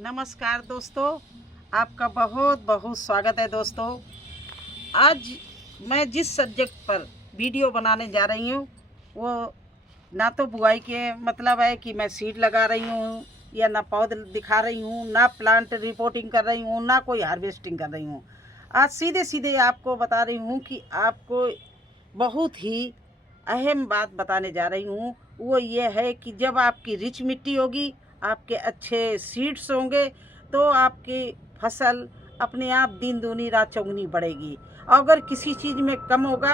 नमस्कार दोस्तों, आपका बहुत बहुत स्वागत है दोस्तों। आज मैं जिस सब्जेक्ट पर वीडियो बनाने जा रही हूँ वो ना तो बुआई के मतलब है कि मैं सीड लगा रही हूँ या ना पौध दिखा रही हूँ, ना प्लांट रिपोर्टिंग कर रही हूँ, ना कोई हार्वेस्टिंग कर रही हूँ। आज सीधे सीधे आपको बता रही हूँ कि आपको बहुत ही अहम बात बताने जा रही हूँ। वो ये है कि जब आपकी रिच मिट्टी होगी, आपके अच्छे सीड्स होंगे, तो आपकी फसल अपने आप दिन दूनी रात चौगुनी बढ़ेगी। अगर किसी चीज़ में कम होगा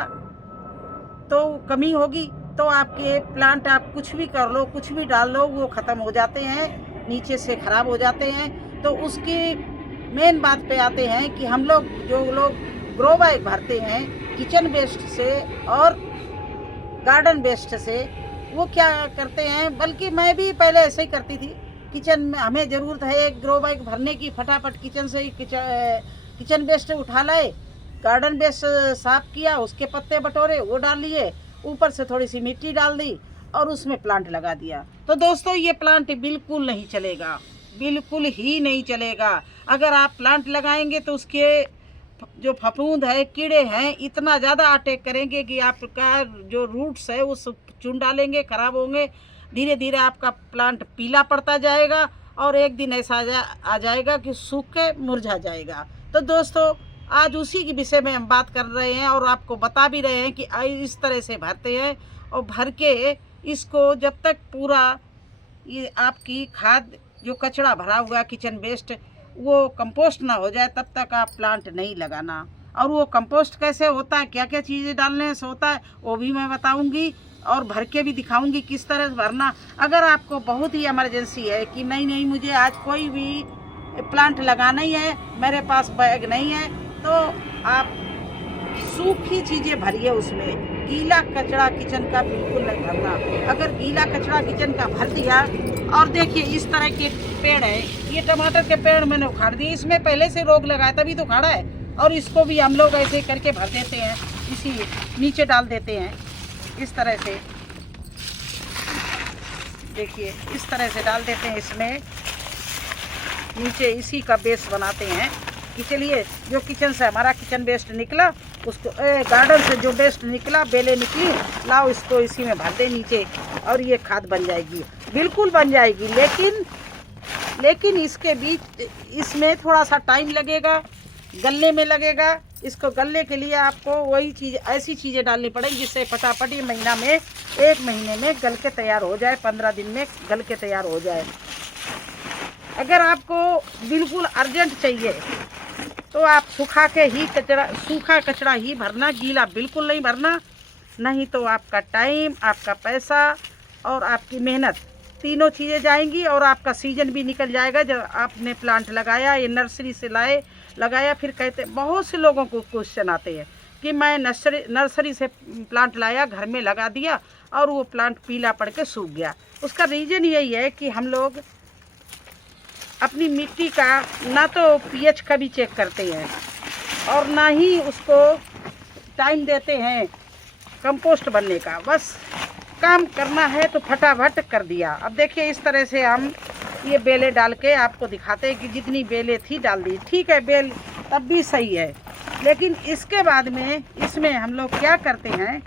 तो कमी होगी तो आपके प्लांट आप कुछ भी कर लो, कुछ भी डाल लो, वो ख़त्म हो जाते हैं, नीचे से ख़राब हो जाते हैं। तो उसकी मेन बात पे आते हैं कि हम लोग जो लोग ग्रो बैग भरते हैं किचन वेस्ट से और गार्डन वेस्ट से, वो क्या करते हैं, बल्कि मैं भी पहले ऐसे ही करती थी। किचन में हमें ज़रूरत है एक ग्रो बैग भरने की, फटाफट किचन से ही किचन वेस्ट उठा लाए, गार्डन वेस्ट साफ़ किया, उसके पत्ते बटोरे वो डाल लिए, ऊपर से थोड़ी सी मिट्टी डाल दी और उसमें प्लांट लगा दिया। तो दोस्तों ये प्लांट बिल्कुल नहीं चलेगा, बिल्कुल ही नहीं चलेगा। अगर आप प्लांट लगाएंगे तो उसके जो फफूंद है, कीड़े हैं, इतना ज़्यादा अटैक करेंगे कि आपका जो रूट्स है वो सब चुन डालेंगे, ख़राब होंगे। धीरे धीरे आपका प्लांट पीला पड़ता जाएगा और एक दिन ऐसा आ जाएगा कि सूख के मुरझा जाएगा। तो दोस्तों आज उसी के विषय में हम बात कर रहे हैं और आपको बता भी रहे हैं कि इस तरह से भरते हैं और भर के इसको जब तक पूरा ये आपकी खाद जो कचरा भरा हुआ किचन वेस्ट वो कंपोस्ट ना हो जाए तब तक आप प्लांट नहीं लगाना। और वो कंपोस्ट कैसे होता है, क्या क्या चीज़ें डालने से होता है, वो भी मैं बताऊंगी और भर के भी दिखाऊंगी किस तरह से भरना। अगर आपको बहुत ही इमरजेंसी है कि नहीं नहीं मुझे आज कोई भी प्लांट लगाना ही है, मेरे पास बैग नहीं है, तो आप सूखी चीज़ें भरिए उसमें। गीला कचरा किचन का बिल्कुल नहीं भरना। अगर गीला कचरा किचन का भर दिया, और देखिए इस तरह के पेड़ है, ये टमाटर के पेड़ मैंने उखाड़ दिए, इसमें पहले से रोग लगाया तभी तो उखाड़ा है। और इसको भी हम लोग ऐसे करके भर देते हैं, इसी नीचे डाल देते हैं इस तरह से। देखिए इस तरह से डाल देते हैं, इसमें नीचे इसी का बेस बनाते हैं कि चलिए जो किचन से हमारा किचन वेस्ट निकला, उसको गार्डन से जो वेस्ट निकला, बेलें निकली, लाओ इसको इसी में भर दे नीचे और ये खाद बन जाएगी, बिल्कुल बन जाएगी। लेकिन इसके बीच इसमें थोड़ा सा टाइम लगेगा, गलने में लगेगा। इसको गलने के लिए आपको वही चीज़, ऐसी चीज़ें डालनी पड़ेगी जिससे फटाफट ये महीना में, एक महीने में गल के तैयार हो जाए, 15 दिन में गल के तैयार हो जाए। अगर आपको बिल्कुल अर्जेंट चाहिए तो आप सूखा कचरा ही भरना, गीला बिल्कुल नहीं भरना, नहीं तो आपका टाइम, आपका पैसा और आपकी मेहनत तीनों चीज़ें जाएंगी और आपका सीजन भी निकल जाएगा। जब आपने प्लांट लगाया, ये नर्सरी से लगाया, फिर कहते, बहुत से लोगों को क्वेश्चन आते हैं कि मैं नर्सरी से प्लांट लाया, घर में लगा दिया और वो प्लांट पीला पड़ के सूख गया। उसका रीज़न यही है कि हम लोग अपनी मिट्टी का ना तो पीएच का भी चेक करते हैं और ना ही उसको टाइम देते हैं कंपोस्ट बनने का। बस काम करना है तो फटाफट कर दिया। अब देखिए इस तरह से हम ये बेलें डाल के आपको दिखाते हैं कि जितनी बेलें थी डाल दी, ठीक है, बेल तब भी सही है। लेकिन इसके बाद में इसमें हम लोग क्या करते हैं,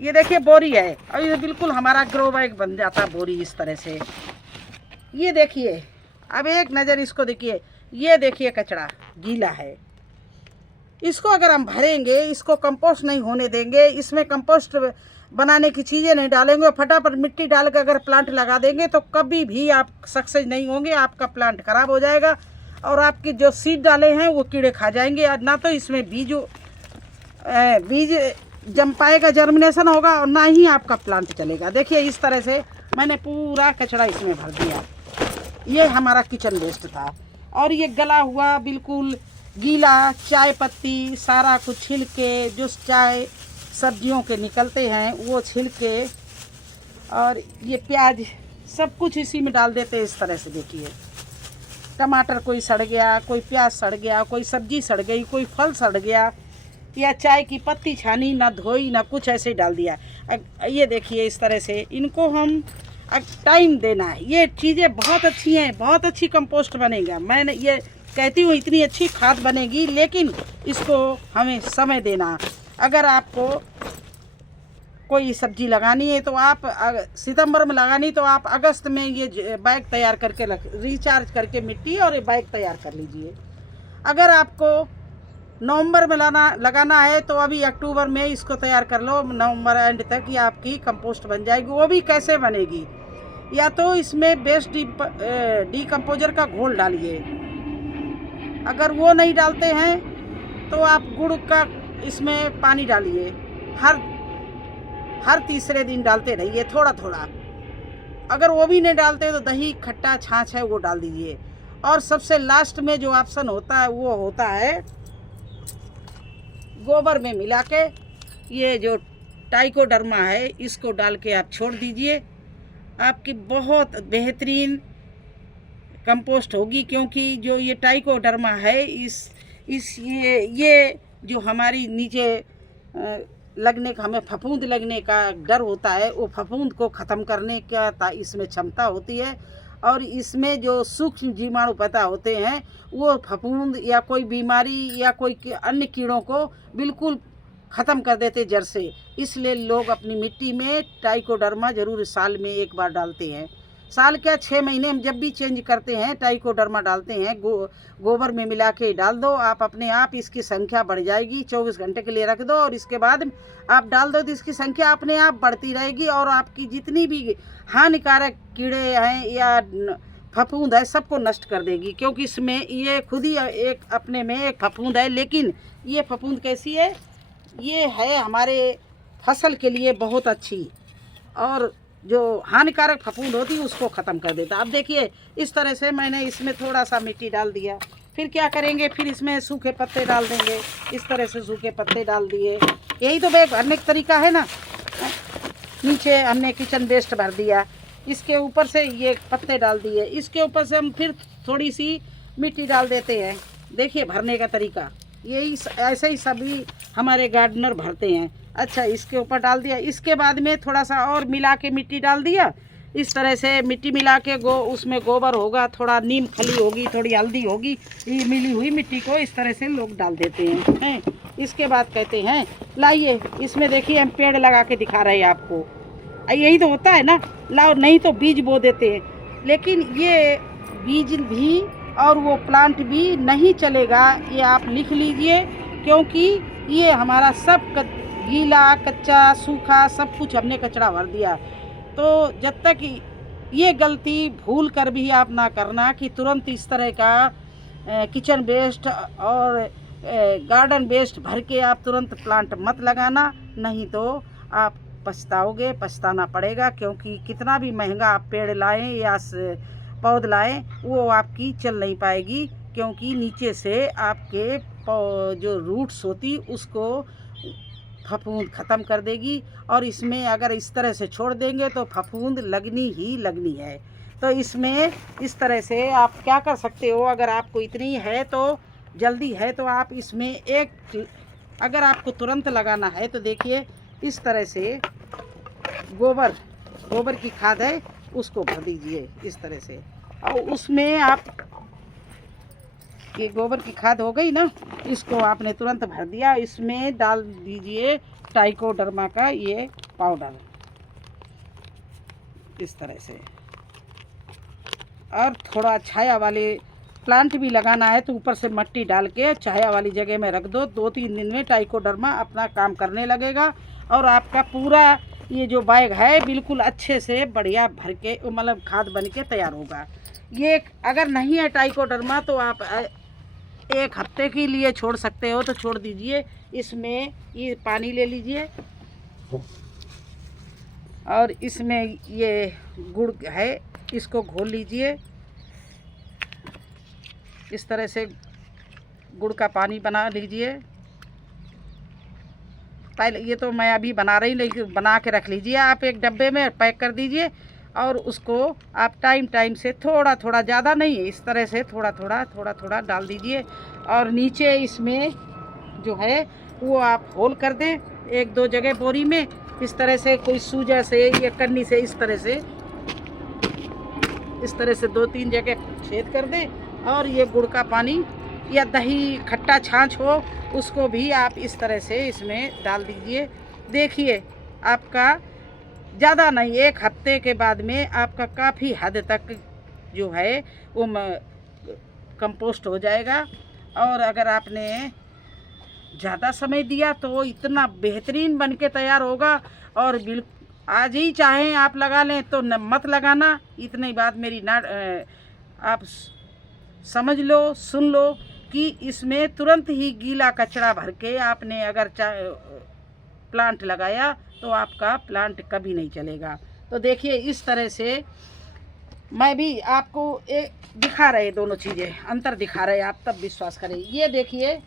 ये देखिए बोरी है और ये बिल्कुल हमारा ग्रो बैग बन जाता है बोरी इस तरह से। ये देखिए, अब एक नज़र इसको देखिए, ये देखिए कचरा गीला है, इसको अगर हम भरेंगे, इसको कंपोस्ट नहीं होने देंगे, इसमें कंपोस्ट बनाने की चीज़ें नहीं डालेंगे, फटाफट मिट्टी डाल के अगर प्लांट लगा देंगे तो कभी भी आप सक्सेस नहीं होंगे, आपका प्लांट ख़राब हो जाएगा और आपकी जो सीड डाले हैं वो कीड़े खा जाएंगे। ना तो इसमें बीज जम पाएगा, जर्मिनेशन होगा, और ना ही आपका प्लांट चलेगा। देखिए इस तरह से मैंने पूरा कचरा इसमें भर दिया। ये हमारा किचन वेस्ट था और ये गला हुआ बिल्कुल गीला, चाय पत्ती सारा कुछ छिलके, जो चाय सब्जियों के निकलते हैं वो छिलके, और ये प्याज सब कुछ इसी में डाल देते हैं इस तरह से। देखिए टमाटर कोई सड़ गया, कोई प्याज सड़ गया, कोई सब्जी सड़ गई, कोई फल सड़ गया, या चाय की पत्ती छानी, ना धोई ना कुछ, ऐसे ही डाल दिया। ये देखिए इस तरह से इनको हम टाइम देना है। ये चीज़ें बहुत अच्छी हैं, बहुत अच्छी कंपोस्ट बनेगा। मैंने ये कहती हूँ इतनी अच्छी खाद बनेगी, लेकिन इसको हमें समय देना। अगर आपको कोई सब्जी लगानी है तो आप सितंबर में लगानी, तो आप अगस्त में ये बैग तैयार करके रिचार्ज करके मिट्टी और ये बैग तैयार कर लीजिए। अगर आपको नवंबर में लगाना है तो अभी अक्टूबर में इसको तैयार कर लो, नवंबर एंड तक ये आपकी कंपोस्ट बन जाएगी। वो भी कैसे बनेगी, या तो इसमें वेस्ट डीकम्पोजर का घोल डालिए। अगर वो नहीं डालते हैं तो आप गुड़ का इसमें पानी डालिए, हर तीसरे दिन डालते रहिए थोड़ा थोड़ा। अगर वो भी नहीं डालते तो दही खट्टा छाछ है वो डाल दीजिए। और सबसे लास्ट में जो ऑप्शन होता है वो होता है गोबर में मिला के, ये जो ट्राइकोडर्मा है इसको डाल के आप छोड़ दीजिए। आपकी बहुत बेहतरीन कंपोस्ट होगी, क्योंकि जो ये ट्राइकोडर्मा है ये जो हमारी नीचे लगने का, हमें फफूंद लगने का डर होता है, वो फफूंद को ख़त्म करने का इसमें क्षमता होती है। और इसमें जो सूक्ष्म जीवाणु पैदा होते हैं वो फफूंद या कोई बीमारी या कोई अन्य कीड़ों को बिल्कुल ख़त्म कर देते जड़ से। इसलिए लोग अपनी मिट्टी में ट्राइकोडर्मा ज़रूर साल में एक बार डालते हैं। साल क्या 6 महीने में जब भी चेंज करते हैं ट्राइकोडर्मा डालते हैं। गोबर में मिला के डाल दो आप, अपने आप इसकी संख्या बढ़ जाएगी। 24 घंटे के लिए रख दो और इसके बाद आप डाल दो तो इसकी संख्या अपने आप बढ़ती रहेगी। और आपकी जितनी भी हानिकारक कीड़े हैं या फफूंद है सबको नष्ट कर देगी, क्योंकि इसमें ये खुद ही एक अपने में एक फफूंद है। लेकिन ये फफूंद कैसी है, ये है हमारे फसल के लिए बहुत अच्छी, और जो हानिकारक फफूंद होती है उसको ख़त्म कर देता। अब देखिए इस तरह से मैंने इसमें थोड़ा सा मिट्टी डाल दिया। फिर क्या करेंगे, फिर इसमें सूखे पत्ते डाल देंगे। इस तरह से सूखे पत्ते डाल दिए। यही तो बैग भरने का तरीका है ना। नीचे हमने किचन वेस्ट भर दिया, इसके ऊपर से ये पत्ते डाल दिए, इसके ऊपर से हम फिर थोड़ी सी मिट्टी डाल देते हैं। देखिए भरने का तरीका यही, ऐसे ही सभी हमारे गार्डनर भरते हैं। अच्छा, इसके ऊपर डाल दिया, इसके बाद में थोड़ा सा और मिला के मिट्टी डाल दिया। इस तरह से मिट्टी मिला के उसमें गोबर होगा, थोड़ा नीम खली होगी, थोड़ी हल्दी होगी, ये मिली हुई मिट्टी को इस तरह से लोग डाल देते हैं। इसके बाद कहते हैं लाइए इसमें देखिए हम पेड़ लगा के दिखा रहे हैं आपको। यही तो होता है ना, लाओ, नहीं तो बीज बो देते हैं। लेकिन ये बीज भी और वो प्लांट भी नहीं चलेगा, ये आप लिख लीजिए, क्योंकि ये हमारा सब गीला कच्चा सूखा सब कुछ हमने कचरा भर दिया। तो जब तक ये गलती भूल कर भी आप ना करना कि तुरंत इस तरह का किचन वेस्ट और गार्डन वेस्ट भर के आप तुरंत प्लांट मत लगाना, नहीं तो आप पछताओगे, पछताना पड़ेगा। क्योंकि कितना भी महंगा आप पेड़ लाएं या पौध लाएं वो आपकी चल नहीं पाएगी, क्योंकि नीचे से आपके जो रूट्स होती उसको फफूंद ख़त्म कर देगी। और इसमें अगर इस तरह से छोड़ देंगे तो फफूंद लगनी ही लगनी है। तो इसमें इस तरह से आप क्या कर सकते हो, अगर आपको इतनी है तो जल्दी है तो आप इसमें अगर आपको तुरंत लगाना है तो देखिए इस तरह से गोबर की खाद है उसको भर दीजिए इस तरह से। और उसमें आप ये गोबर की खाद हो गई ना, इसको आपने तुरंत भर दिया, इसमें डाल दीजिए ट्राइकोडर्मा का ये पाउडर इस तरह से। और थोड़ा छाया वाले प्लांट भी लगाना है तो ऊपर से मिट्टी डाल के छाया वाली जगह में रख दो। 2-3 दिन में ट्राइकोडर्मा अपना काम करने लगेगा और आपका पूरा ये जो बैग है बिल्कुल अच्छे से बढ़िया भर के मतलब खाद बन के तैयार होगा। ये अगर नहीं है ट्राइकोडर्मा तो आप 1 हफ्ते के लिए छोड़ सकते हो, तो छोड़ दीजिए। इसमें ये पानी ले लीजिए और इसमें ये गुड़ है इसको घोल लीजिए। इस तरह से गुड़ का पानी बना लीजिए। पहले ये तो मैं अभी बना रही, लेकिन बना के रख लीजिए आप एक डब्बे में पैक कर दीजिए। और उसको आप टाइम से थोड़ा थोड़ा, ज़्यादा नहीं, इस तरह से थोड़ा थोड़ा डाल दीजिए। और नीचे इसमें जो है वो आप होल कर दें 1-2 जगह बोरी में। इस तरह से कोई सूजा से या कन्नी से इस तरह से इस तरह से 2-3 जगह छेद कर दें और ये गुड़ का पानी या दही खट्टा छाछ हो उसको भी आप इस तरह से इसमें डाल दीजिए। देखिए आपका ज़्यादा नहीं 1 हफ्ते के बाद में आपका काफ़ी हद तक जो है वो कंपोस्ट हो जाएगा। और अगर आपने ज़्यादा समय दिया तो वो इतना बेहतरीन बन के तैयार होगा। और आज ही चाहें आप लगा लें तो मत लगाना। इतनी बात मेरी ना आप समझ लो, सुन लो कि इसमें तुरंत ही गीला कचरा भर के आपने अगर प्लांट लगाया तो आपका प्लांट कभी नहीं चलेगा। तो देखिए इस तरह से मैं भी आपको एक दिखा रहे, दोनों चीज़ें अंतर दिखा रहे, आप तब विश्वास करें। ये देखिए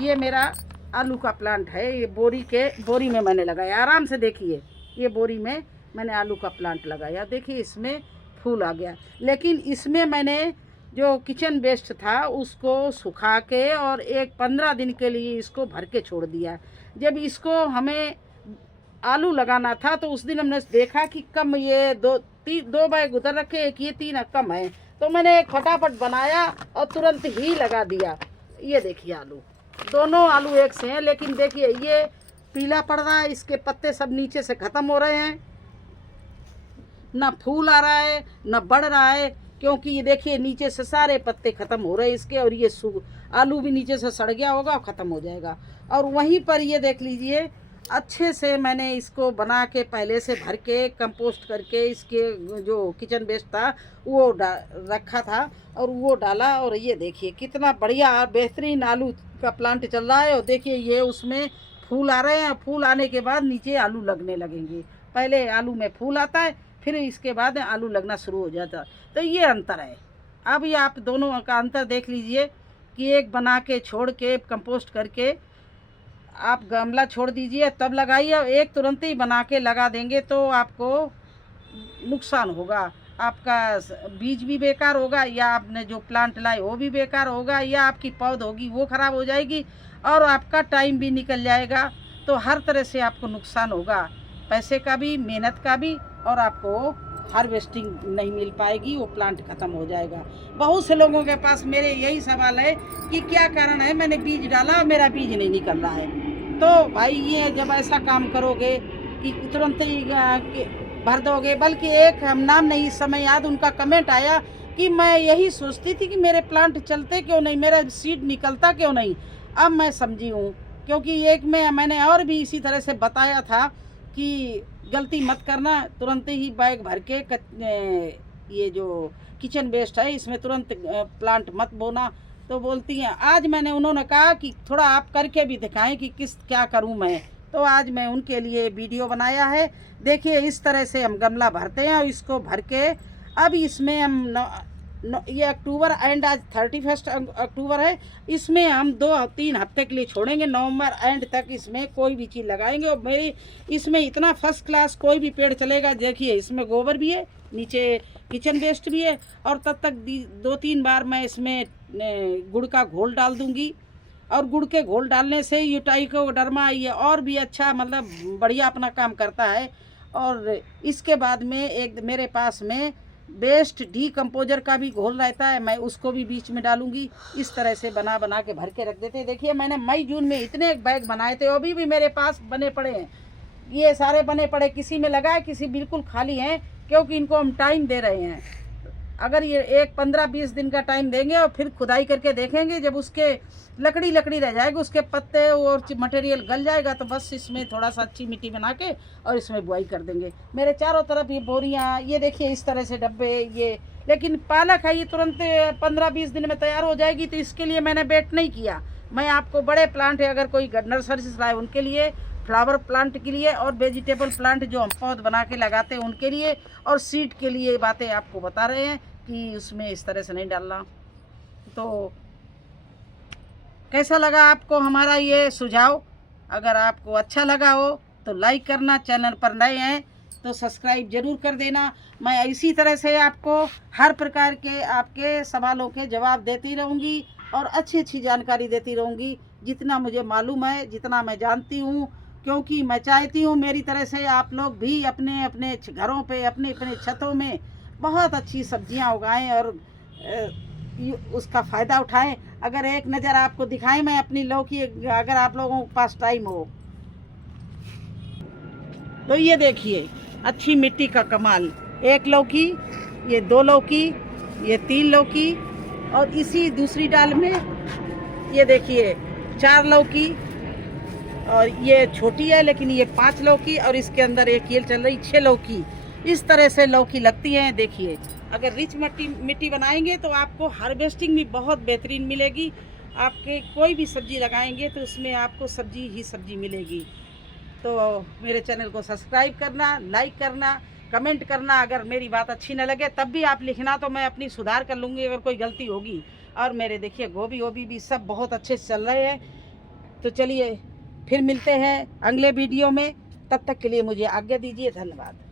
ये मेरा आलू का प्लांट है, ये बोरी में मैंने लगाया। आराम से देखिए ये बोरी में मैंने आलू का प्लांट लगाया। देखिए इसमें फूल आ गया, लेकिन इसमें मैंने जो किचन वेस्ट था उसको सुखा के और 15 दिन के लिए इसको भर के छोड़ दिया। जब इसको हमें आलू लगाना था तो उस दिन हमने देखा कि कम ये दो बैग उधर रखे, एक ये 3 कम है, तो मैंने एक फटाफट बनाया और तुरंत ही लगा दिया। ये देखिए आलू, दोनों आलू एक से हैं, लेकिन देखिए ये पीला पड़ रहा है, इसके पत्ते सब नीचे से ख़त्म हो रहे हैं, ना फूल आ रहा है ना बढ़ रहा है, क्योंकि ये देखिए नीचे से सारे पत्ते ख़त्म हो रहे हैं इसके। और ये आलू भी नीचे से सड़ गया होगा और ख़त्म हो जाएगा। और वहीं पर ये देख लीजिए अच्छे से मैंने इसको बना के पहले से भर के कंपोस्ट करके इसके जो किचन वेस्ट था वो रखा था और वो डाला। और ये देखिए कितना बढ़िया बेहतरीन आलू का प्लांट चल रहा है। और देखिए ये उसमें फूल आ रहे हैं, फूल आने के बाद नीचे आलू लगने लगेंगे। पहले आलू में फूल आता है, फिर इसके बाद आलू लगना शुरू हो जाता है। तो ये अंतर है। अब ये आप दोनों का अंतर देख लीजिए कि एक बना के छोड़ के कंपोस्ट करके आप गमला छोड़ दीजिए तब लगाइए, और एक तुरंत ही बना के लगा देंगे तो आपको नुकसान होगा। आपका बीज भी बेकार होगा, या आपने जो प्लांट लाए वो भी बेकार होगा, या आपकी पौध होगी वो ख़राब हो जाएगी, और आपका टाइम भी निकल जाएगा। तो हर तरह से आपको नुकसान होगा, पैसे का भी, मेहनत का भी, और आपको हार्वेस्टिंग नहीं मिल पाएगी, वो प्लांट ख़त्म हो जाएगा। बहुत से लोगों के पास मेरे यही सवाल है कि क्या कारण है मैंने बीज डाला मेरा बीज नहीं निकल रहा है। तो भाई ये जब ऐसा काम करोगे कि तुरंत ही भर दोगे, बल्कि एक हम नाम नहीं इस समय याद, उनका कमेंट आया कि मैं यही सोचती थी कि मेरे प्लांट चलते क्यों नहीं, मेरा सीड निकलता क्यों नहीं। अब मैं समझी हूँ, क्योंकि एक में मैंने और भी इसी तरह से बताया था कि गलती मत करना, तुरंत ही बैग भर के ये जो किचन वेस्ट है इसमें तुरंत प्लांट मत बोना। तो बोलती हैं आज मैंने उन्होंने कहा कि थोड़ा आप करके भी दिखाएं कि क्या करूं मैं, तो आज मैं उनके लिए वीडियो बनाया है। देखिए इस तरह से हम गमला भरते हैं और इसको भर के अब इसमें हम ये अक्टूबर एंड आज 31 अक्टूबर है, इसमें हम 2-3 हफ्ते के लिए छोड़ेंगे। नवंबर एंड तक इसमें कोई भी चीज़ लगाएंगे। और मेरी इसमें इतना फर्स्ट क्लास कोई भी पेड़ चलेगा। देखिए इसमें गोबर भी है, नीचे किचन वेस्ट भी है, और तब तक 2-3 बार मैं इसमें गुड़ का घोल डाल दूंगी। और गुड़ के घोल डालने से ये ट्राइकोडर्मा ये और भी अच्छा मतलब बढ़िया अपना काम करता है। और इसके बाद में एक मेरे पास में बेस्ट डीकम्पोजर का भी घोल रहता है, मैं उसको भी बीच में डालूंगी। इस तरह से बना के भर के रख देते हैं। देखिए मैंने मई जून में इतने बैग बनाए थे, अभी भी मेरे पास बने पड़े हैं, ये सारे बने पड़े, किसी में लगाए किसी बिल्कुल खाली हैं, क्योंकि इनको हम टाइम दे रहे हैं। अगर ये 15-20 दिन का टाइम देंगे और फिर खुदाई करके देखेंगे, जब उसके लकड़ी रह जाएगी, उसके पत्ते और मटेरियल गल जाएगा, तो बस इसमें थोड़ा सा अच्छी मिट्टी बना के और इसमें बुआई कर देंगे। मेरे चारों तरफ ये बोरियां, ये देखिए इस तरह से डब्बे, ये लेकिन पालक है ये तुरंत 15-20 दिन में तैयार हो जाएगी। तो इसके लिए मैंने वेट नहीं किया। मैं आपको बड़े प्लांट है, अगर कोई नर्सरी से लाए उनके लिए, फ्लावर प्लांट के लिए और वेजिटेबल प्लांट जो हम पौध बना के लगाते हैं उनके लिए, और सीड के लिए बातें आपको बता रहे हैं कि उसमें इस तरह से नहीं डालना। तो कैसा लगा आपको हमारा ये सुझाव? अगर आपको अच्छा लगा हो तो लाइक करना, चैनल पर नए हैं तो सब्सक्राइब ज़रूर कर देना। मैं इसी तरह से आपको हर प्रकार के आपके सवालों के जवाब देती रहूँगी और अच्छी जानकारी देती रहूँगी, जितना मुझे मालूम है, जितना मैं जानती हूँ। क्योंकि मैं चाहती हूँ मेरी तरह से आप लोग भी अपने अपने घरों पे, अपने अपने छतों में बहुत अच्छी सब्जियां उगाएं और उसका फ़ायदा उठाएं। अगर एक नज़र आपको दिखाएं मैं अपनी लौकी, अगर आप लोगों के पास टाइम हो तो ये देखिए अच्छी मिट्टी का कमाल। एक लौकी, ये 2 लौकी, ये 3 लौकी, और इसी दूसरी डाल में ये देखिए 4 लौकी, और ये छोटी है लेकिन ये 5 लौकी, और इसके अंदर एक ये चल रही 6 लौकी। इस तरह से लौकी लगती है। देखिए अगर रिच मिट्टी बनाएंगे तो आपको हार्वेस्टिंग भी बहुत बेहतरीन मिलेगी। आपके कोई भी सब्जी लगाएंगे तो उसमें आपको सब्जी ही सब्जी मिलेगी। तो मेरे चैनल को सब्सक्राइब करना, लाइक करना, कमेंट करना। अगर मेरी बात अच्छी न लगे तब भी आप लिखना, तो मैं अपनी सुधार कर लूँगी अगर कोई गलती होगी। और मेरे देखिए गोभी भी सब बहुत अच्छे से चल रहे हैं। तो चलिए फिर मिलते हैं अगले वीडियो में, तब तक के लिए मुझे आज्ञा दीजिए। धन्यवाद।